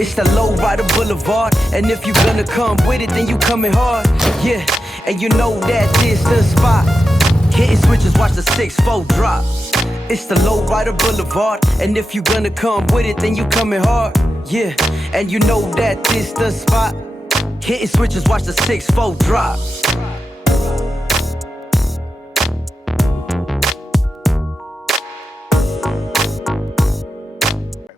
It's the Lowrider Blvd, and if you gonna come with it, then you coming hard. Yeah, and you know that this the spot. Hitting switches, watch the 6-4 drop. It's the Lowrider Blvd, and if you gonna come with it, then you coming hard. Yeah, and you know that this the spot. Hitting switches, watch the 6-4 drop.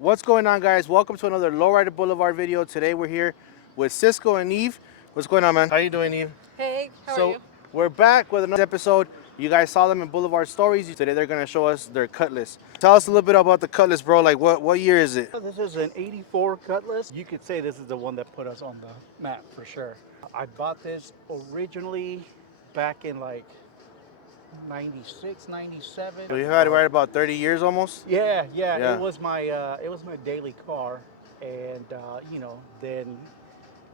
What's going on, guys? Welcome to another Lowrider Blvd video. Today we're here with Cisco and Eve. What's going on, man? How you doing, Eve? Hey, how are you? We're back with another episode. You guys saw them in Blvd Stories. Today they're gonna show us their Cutlass. Tell us a little bit about the Cutlass, bro. Like what year is it? This is an 84 Cutlass. You could say this is the one that put us on the map for sure. I bought this originally back in like 96, 97. So you had it right about 30 years almost? Yeah. Yeah. It was my daily car, and you know, then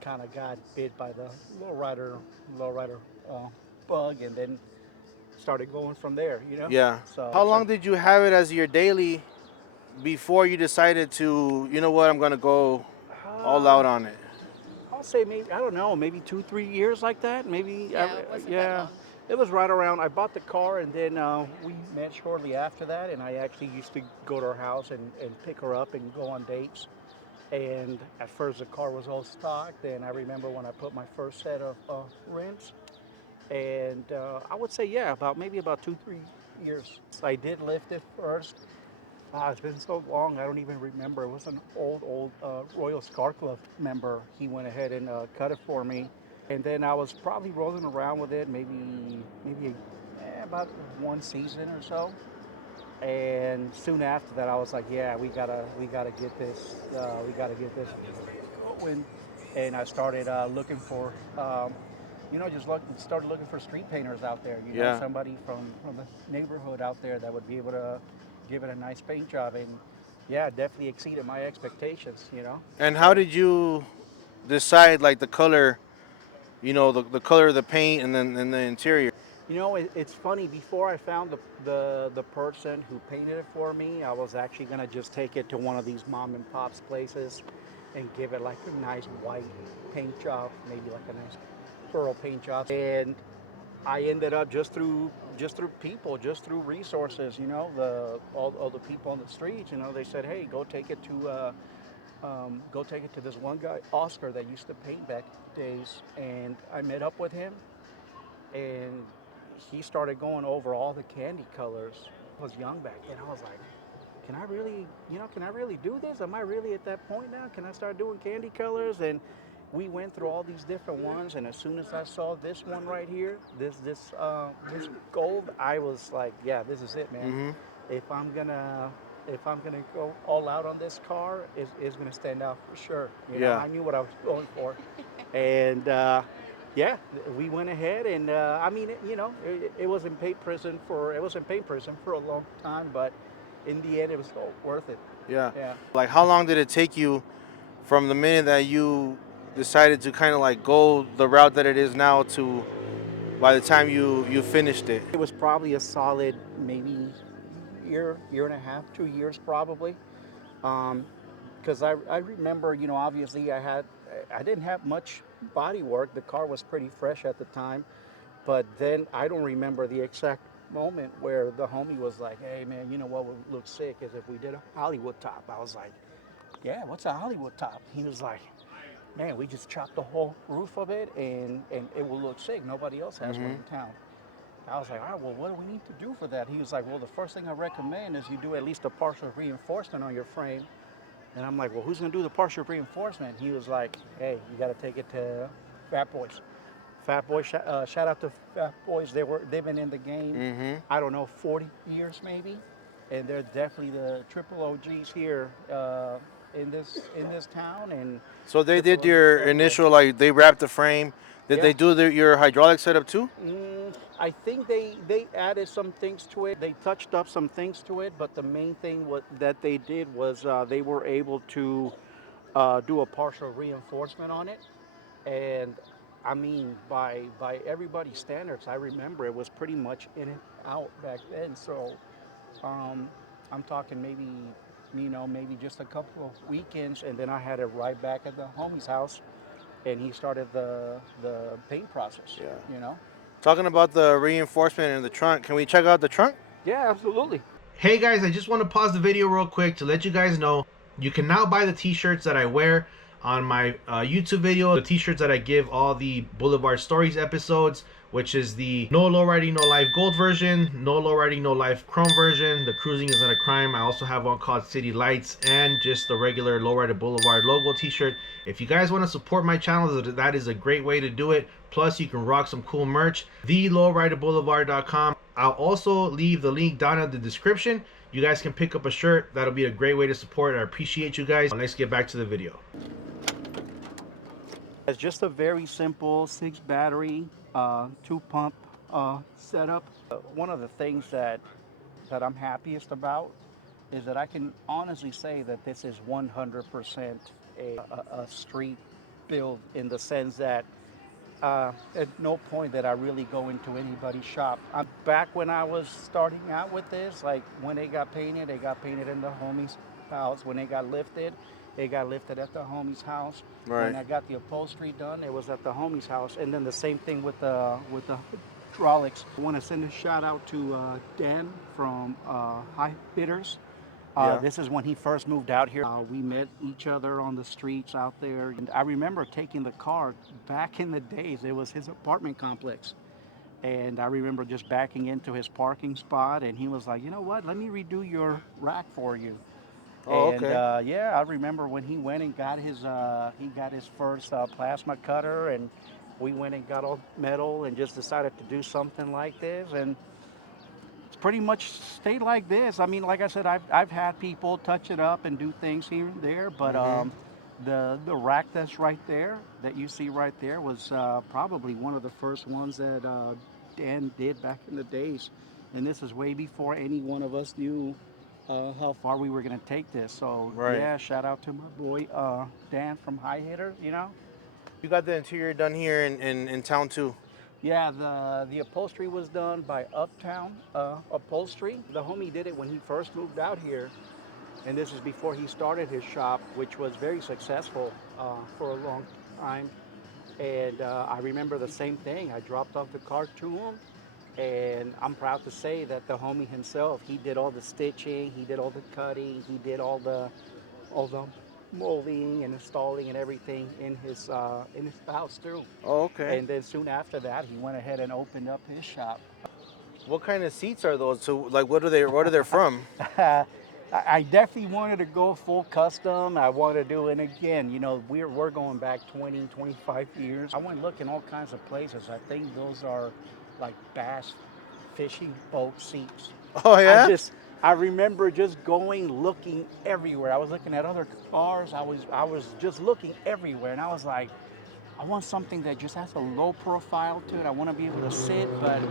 kind of got bit by the lowrider bug, and then started going from there. You know. Yeah. So how long did you have it as your daily before you decided to, you know what, I'm gonna go all out on it? I'll say maybe, I don't know, maybe 2-3 years like that. Maybe. Yeah, it wasn't that long. It was right around. I bought the car, and then we met shortly after that, and I actually used to go to her house and pick her up and go on dates. And at first the car was all stock. Then I remember when I put my first set of rims, and I would say, yeah, maybe about 2-3 years. I did lift it first. It's been so long, I don't even remember. It was an old Royal Scar Club member. He went ahead and cut it for me. And then I was probably rolling around with it maybe about one season or so. And soon after that, I was like, yeah, we gotta get this, going. And I started looking for, started looking for street painters out there. You know, Yeah. somebody from the neighborhood out there that would be able to give it a nice paint job. And yeah, definitely exceeded my expectations. You know. And how did you decide, like, the color, you know, the color of the paint and then the interior? You know, it's funny. Before I found the person who painted it for me, I was actually gonna just take it to one of these mom and pops places and give it like a nice white paint job, maybe like a nice pearl paint job. And I ended up just through people, just through resources. You know, all the people on the streets. You know, they said, hey, go take it to this one guy, Oscar, that used to paint back days. And I met up with him, and he started going over all the candy colors. I was young back then. I was like, can I really do this? Am I really at that point now? Can I start doing candy colors? And we went through all these different ones, and as soon as I saw this one right here, this gold, I was like, yeah, this is it, man. Mm-hmm. If I'm gonna go all out on this car, it's gonna stand out for sure. You know, Yeah. I knew what I was going for, and yeah, we went ahead, and I mean, it was in paint prison for a long time, but in the end, it was all worth it. Yeah. Yeah. Like, how long did it take you from the minute that you decided to kind of like go the route that it is now to by the time you finished it? It was probably a solid maybe year and a half, 2 years probably. Because I remember, you know, obviously I didn't have much body work. The car was pretty fresh at the time. But then I don't remember the exact moment where the homie was like, hey man, you know what would look sick is if we did a Hollywood top. I was like, yeah, what's a Hollywood top? He was like, man, we just chopped the whole roof of it, and it will look sick. Nobody else has one in town. I was like, all right, well, what do we need to do for that? He was like, well, the first thing I recommend is you do at least a partial reinforcement on your frame. And I'm like, well, who's going to do the partial reinforcement? He was like, hey, you got to take it to Fat Boys. Fat Boys, shout out to Fat Boys. They've been in the game, I don't know, 40 years maybe. And they're definitely the triple OGs here in this town. And So they triple did your OGs. initial, like, they wrapped the frame. Did they do your hydraulic setup too? I think they added some things to it. They touched up some things to it, but the main thing that they did was they were able to do a partial reinforcement on it. And I mean, by everybody's standards, I remember it was pretty much in and out back then. So I'm talking maybe you know, maybe just a couple of weekends, and then I had it right back at the homie's house, and he started the paint process. Yeah. You know. Talking about the reinforcement in the trunk, can we check out the trunk? Yeah, absolutely. Hey guys, I just want to pause the video real quick to let you guys know you can now buy the t-shirts that I wear on my YouTube video, the t-shirts that I give all the Blvd Stories episodes, which is the No Low Riding No Life Gold version, No Low Riding No Life Chrome version, the Cruising Is Not a Crime. I also have one called City Lights, and just the regular Lowrider Blvd logo t-shirt. If you guys want to support my channel, that is a great way to do it. Plus you can rock some cool merch. TheLowriderBlvd.com. I'll also leave the link down in the description. You guys can pick up a shirt. That'll be a great way to support. I appreciate you guys. Let's get back to the video. It's just a very simple 6 battery, 2 pump setup. One of the things that I'm happiest about is that I can honestly say that this is 100% a street build, in the sense that at no point that I really go into anybody's shop. Back when I was starting out with this, like when they got painted in the homie's house. When they got lifted at the homie's house. Right. When I got the upholstery done, it was at the homie's house. And then the same thing with the hydraulics. I want to send a shout out to Dan from High Bidders. Yeah. This is when he first moved out here. We met each other on the streets out there. And I remember taking the car back in the days. It was his apartment complex. And I remember just backing into his parking spot, and he was like, you know what, let me redo your rack for you. Oh, And okay. yeah, I remember when he went and got his first plasma cutter, and we went and got all metal and just decided to do something like this. And pretty much stayed like this. I mean, like I said, I've had people touch it up and do things here and there, but the rack that's right there, that you see right there, was probably one of the first ones that Dan did back in the days. And this is way before any one of us knew how far we were going to take this. So Right. yeah, shout out to my boy Dan from High Hitters, you know. You got the interior done here in town too. Yeah, the upholstery was done by Uptown Upholstery. The homie did it when he first moved out here, and this is before he started his shop, which was very successful for a long time. And I remember the same thing. I dropped off the car to him, and I'm proud to say that the homie himself, he did all the stitching, he did all the cutting, he did all the molding and installing and everything in his house too. Oh, okay. And then soon after that, he went ahead and opened up his shop. What kind of seats are those? So, like, what are they from? I definitely wanted to go full custom. I wanted to do, and again, you know, we're going back 20, 25 years. I went looking all kinds of places. I think those are like bass fishing boat seats. Oh yeah. I remember just going, looking everywhere. I was looking at other cars. I was just looking everywhere, and I was like, I want something that just has a low profile to it. I want to be able to sit, but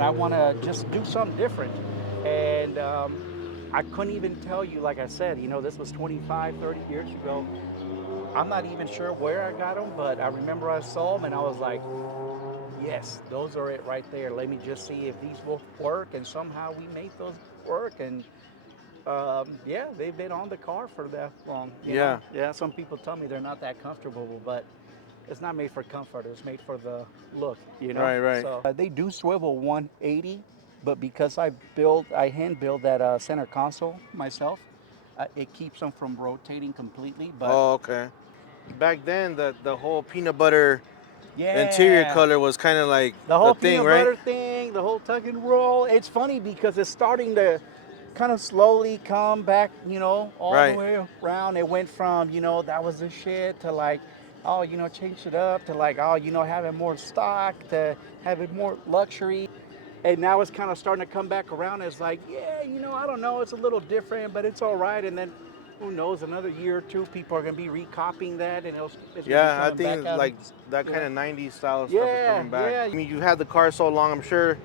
I want to just do something different. And I couldn't even tell you, like I said, you know, this was 25, 30 years ago. I'm not even sure where I got them, but I remember I saw them, and I was like, yes, those are it right there. Let me just see if these will work. And somehow we made those work. And yeah, they've been on the car for that long. You know? Yeah, some people tell me they're not that comfortable, but it's not made for comfort. It's made for the look, you know? Right. So they do swivel 180, but because I hand build that center console myself, it keeps them from rotating completely. But Oh, okay. Back then, the whole peanut butter yeah, interior color was kind of like the whole thing, peanut right? butter thing, the whole tug and roll. It's funny because it's starting to kind of slowly come back, you know, all the way around. It went from, you know, that was the shit, to like, oh, you know, change it up, to like, oh, you know, having more stock, to having more luxury. And now it's kind of starting to come back around. It's like, yeah, you know, I don't know, it's a little different, but it's all right. And then who knows, another year or two, people are going to be recopying that, and it's going to be Yeah, I coming think back out. like that kind of 90s style stuff is Yeah, coming back. yeah. I mean, you had the car so long, I'm sure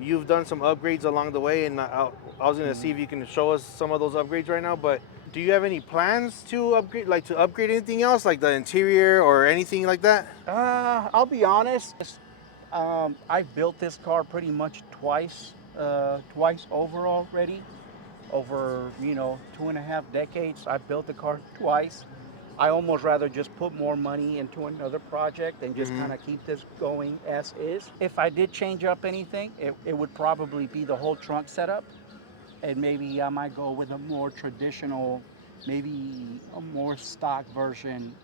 you've done some upgrades along the way, and I was going to see if you can show us some of those upgrades right now, but do you have any plans to upgrade anything else, like the interior or anything like that? I'll be honest. I've built this car pretty much twice over already, over, 2.5 decades. I built the car twice. I almost rather just put more money into another project and just kind of keep this going as is. If I did change up anything, it would probably be the whole trunk setup. And maybe I might go with a more traditional, maybe a more stock version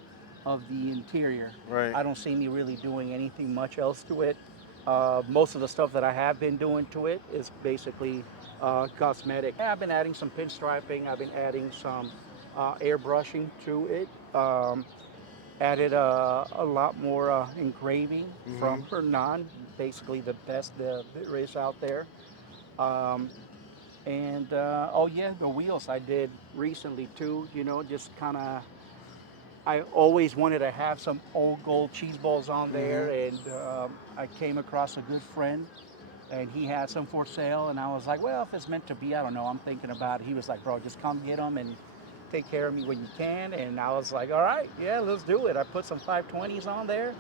of the interior. Right. I don't see me really doing anything much else to it. Most of the stuff that I have been doing to it is basically cosmetic. I've been adding some pinstriping. I've been adding some airbrushing to it. Added a lot more engraving from Hernan, basically the best there is out there. Um, and oh yeah, the wheels I did recently too. Just kind of. I always wanted to have some old gold cheese balls on there, and I came across a good friend, and he had some for sale, and I was like, well, if it's meant to be, I don't know. I'm thinking about it. He was like, bro, just come get them and take care of me when you can. And I was like, all right, yeah, let's do it. I put some 520s on there,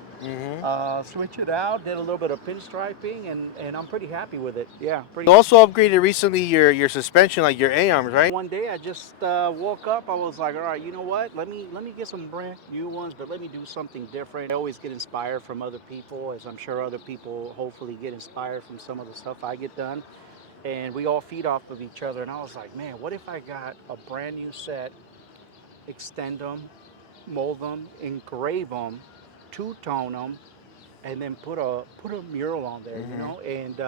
switch it out, did a little bit of pinstriping, and I'm pretty happy with it. Yeah, pretty. You also upgraded recently your suspension, like your A-arms, right? One day I just woke up. I was like, all right, you know what? Let me get some brand new ones, but let me do something different. I always get inspired from other people, as I'm sure other people hopefully get inspired from some of the stuff I get done. And we all feed off of each other. And I was like, man, what if I got a brand new set, extend them, mold them, engrave them, two-tone them, and then put a mural on there, And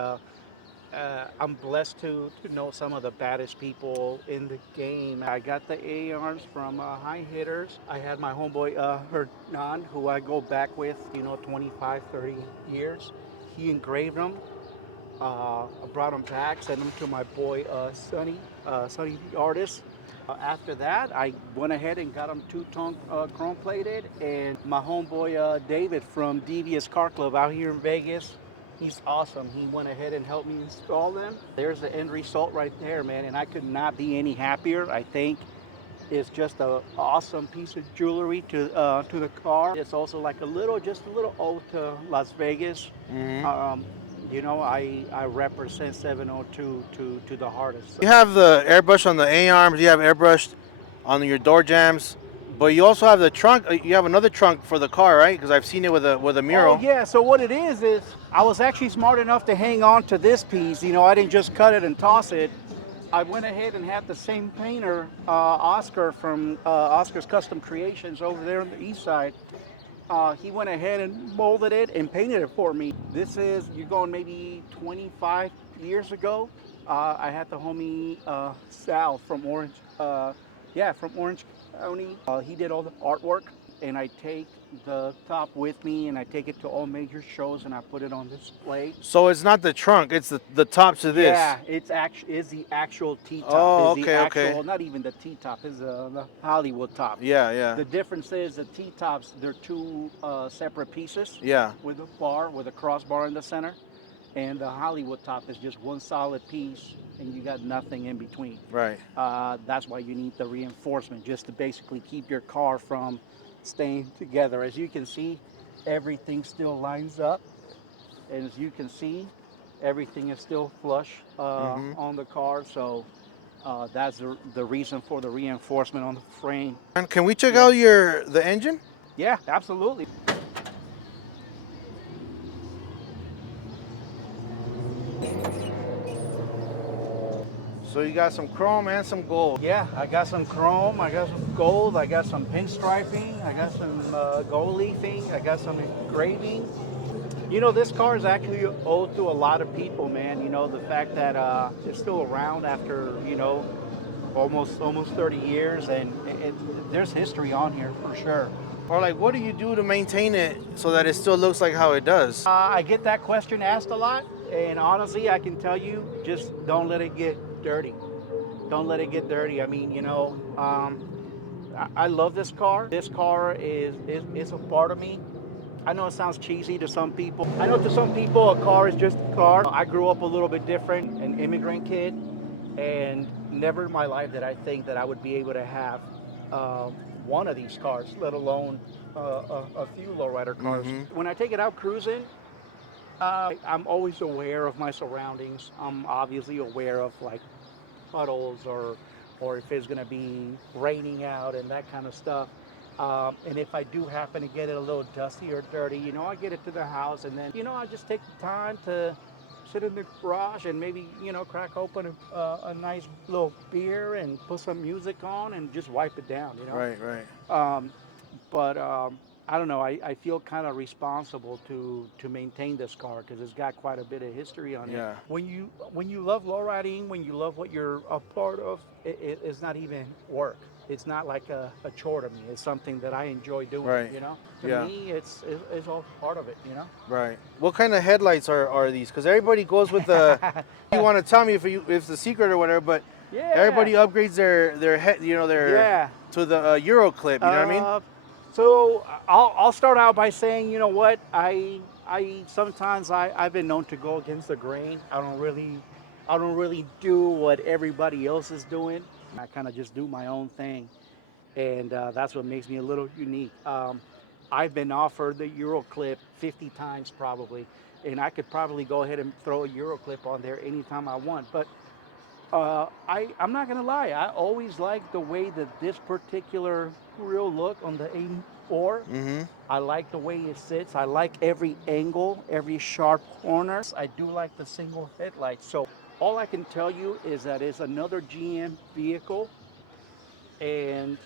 I'm blessed to know some of the baddest people in the game. I got the A-arms from High Hitters. I had my homeboy Hernan, who I go back with, 25, 30 years. He engraved them. I brought them back, sent them to my boy Sonny the artist. After that, I went ahead and got them two-tone chrome plated. And my homeboy David from Devious Car Club out here in Vegas, he's awesome. He went ahead and helped me install them. There's the end result right there, man. And I could not be any happier. I think it's just an awesome piece of jewelry to the car. It's also like just a little ode to Las Vegas. I represent 702 to the hardest. You have the airbrush on the A-arms. You have airbrush on your door jambs, but you also have the trunk. You have another trunk for the car, right? Because I've seen it with a mural. Oh yeah. So what it is I was actually smart enough to hang on to this piece. I didn't just cut it and toss it. I went ahead and had the same painter, Oscar from Oscar's Custom Creations over there on the east side. He went ahead and molded it and painted it for me. You're going maybe 25 years ago. I had the homie Sal from Orange, from Orange County. He did all the artwork, and I take the top with me, and I take it to all major shows, and I put it on display. So it's not the trunk; it's the top to this. Yeah, is the actual T-top. Oh, is okay, the actual, okay. Not even the T-top, is the Hollywood top. Yeah, yeah. The difference is the T-tops, they're two separate pieces. Yeah. With a crossbar in the center. And the Hollywood top is just one solid piece, and you got nothing in between. Right. That's why you need the reinforcement, just to basically keep your car from staying together. As you can see, everything still lines up. And as you can see, everything is still flush on the car. So that's the reason for the reinforcement on the frame. And can we check out the engine? Yeah, absolutely. So you got some chrome and some gold. Yeah, I got some chrome, I got some gold, I got some pinstriping, I got some gold leafing, I got some engraving. This car is actually owed to a lot of people, man. The fact that it's still around after, almost 30 years, and there's history on here for sure. Or like, what do you do to maintain it so that it still looks like how it does? I get that question asked a lot, and honestly, I can tell you, just don't let it get dirty. Don't let it get dirty. I mean, I love this car. This car is a part of me. I know it sounds cheesy to some people. I know to some people a car is just a car. I grew up a little bit different, an immigrant kid, and never in my life did I think that I would be able to have one of these cars, let alone a few lowrider cars. When I take it out cruising, I'm always aware of my surroundings. I'm obviously aware of puddles or if it's going to be raining out and that kind of stuff. And if I do happen to get it a little dusty or dirty, you know, I get it to the house and then, you know, I just take the time to sit in the garage and maybe, you know, crack open a nice little beer and put some music on and just wipe it down, you know. Right, right. But I don't know. I feel kind of responsible to maintain this car because it's got quite a bit of history on Yeah. it. When you love lowriding, when you love what you're a part of, it's not even work. It's not like a chore to me. It's something that I enjoy doing. Right. You know. Yeah. To me, it's all part of it. You know. Right. What kind of headlights are these? Because everybody goes with the. You want to tell me if it's the secret or whatever, but Yeah. everybody upgrades their head. You know, their to the Euro clip. You know what I mean? So I'll start out by saying, you know what, I sometimes I've been known to go against the grain. I don't really do what everybody else is doing. I kind of just do my own thing, and that's what makes me a little unique. I've been offered the Euro clip 50 times probably, and I could probably go ahead and throw a Euro clip on there anytime I want. But I'm not gonna lie. I always like the way that this particular grill look on the 84. Mm-hmm. I like the way it sits. I like every angle, every sharp corner. I do like the single headlights. So all I can tell you is that it's another GM vehicle, and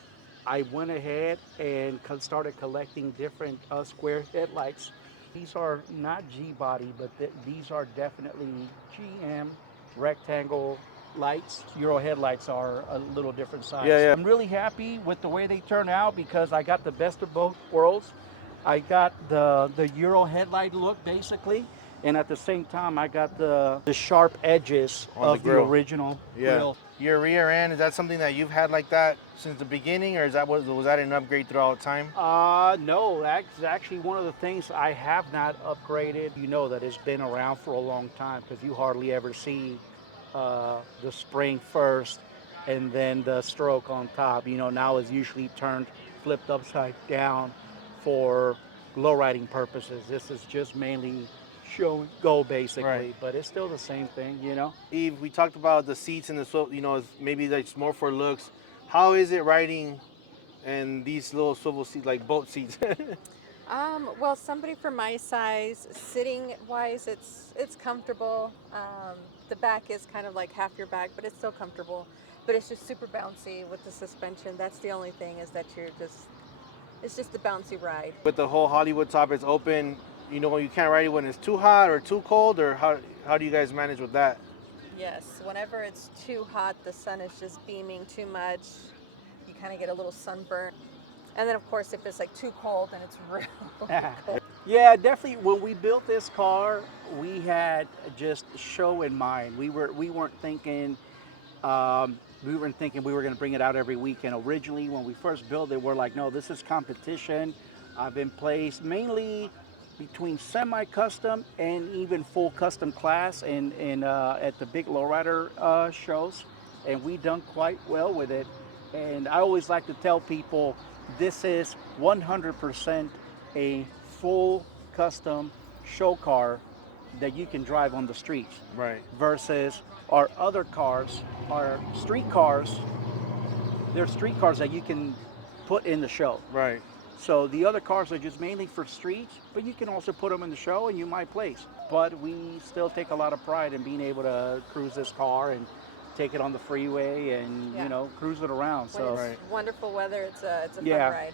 I went ahead and started collecting different square headlights. These are not G-body, but these are definitely GM rectangle lights. Euro headlights are a little different size. Yeah. I'm really happy with the way they turn out because I got the best of both worlds. I got the Euro headlight look basically, and at the same time I got the sharp edges On of the grill. original Yeah. grill. Your rear end, is that something that you've had like that since the beginning, or was that an upgrade throughout time? No, that's actually one of the things I have not upgraded. You know that it's been around for a long time because you hardly ever see the spring first and then the stroke on top. You know, now it's usually flipped upside down for low riding purposes. This is just mainly show and go basically, Right. but it's still the same thing, you know. Eve, we talked about the seats and you know, maybe that's more for looks. How is it riding in these little swivel seats, like boat seats? Well, somebody for my size, sitting wise, it's comfortable. The back is kind of like half your back, but it's still comfortable. But it's just super bouncy with the suspension. That's the only thing is that it's just a bouncy ride. With the whole Hollywood top, it's open. You know, you can't ride it when it's too hot or too cold, or how do you guys manage with that? Yes, whenever it's too hot, the sun is just beaming too much. You kind of get a little sunburn. And then, of course, if it's like too cold, then it's really cold. Yeah, definitely. When we built this car, we had just show in mind. We weren't thinking we were going to bring it out every weekend. Originally, when we first built it, we're like, no, this is competition. I've been placed mainly between semi-custom and even full custom class in at the big lowrider shows, and we done quite well with it. And I always like to tell people this is 100% a full custom show car that you can drive on the streets. Right. Versus our other cars, our street cars, they're street cars that you can put in the show. Right. So the other cars are just mainly for streets, but you can also put them in the show and you might place. But we still take a lot of pride in being able to cruise this car and take it on the freeway and you know, cruise it around. When So it's wonderful weather, it's a fun Yeah. ride.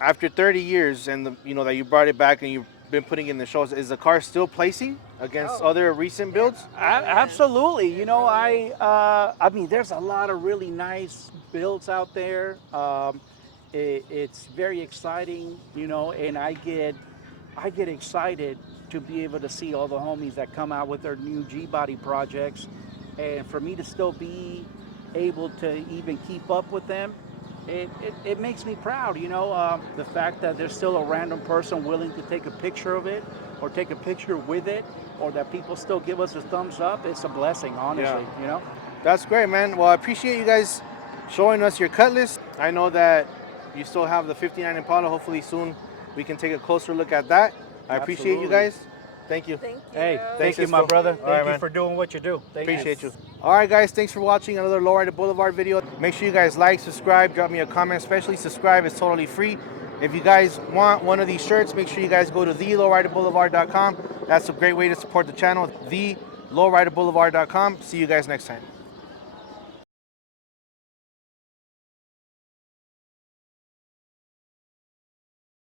After 30 years and you know that you brought it back and you've been putting it in the shows, is the car still placing against other recent builds? Absolutely. You know, It really I mean, there's a lot of really nice builds out there. It's very exciting, you know, and I get excited to be able to see all the homies that come out with their new G-body projects, and for me to still be able to even keep up with them. It makes me proud, you know, the fact that there's still a random person willing to take a picture of it or take a picture with it, or that people still give us a thumbs up. It's a blessing, honestly, you know. That's great, man. Well, I appreciate you guys showing us your Cutlass. I know that you still have the 59 Impala. Hopefully soon we can take a closer look at that. I appreciate you Absolutely. guys. Thank you. Thank you. Hey, Thanks, thank you, my Cisco. brother. All right, Thank you man. for doing what you do. Thank you. Appreciate you. All right, guys, thanks for watching another Lowrider Blvd video. Make sure you guys like, subscribe, drop me a comment, especially subscribe. It's totally free. If you guys want one of these shirts, make sure you guys go to thelowriderblvd.com. That's a great way to support the channel, thelowriderblvd.com. See you guys next time.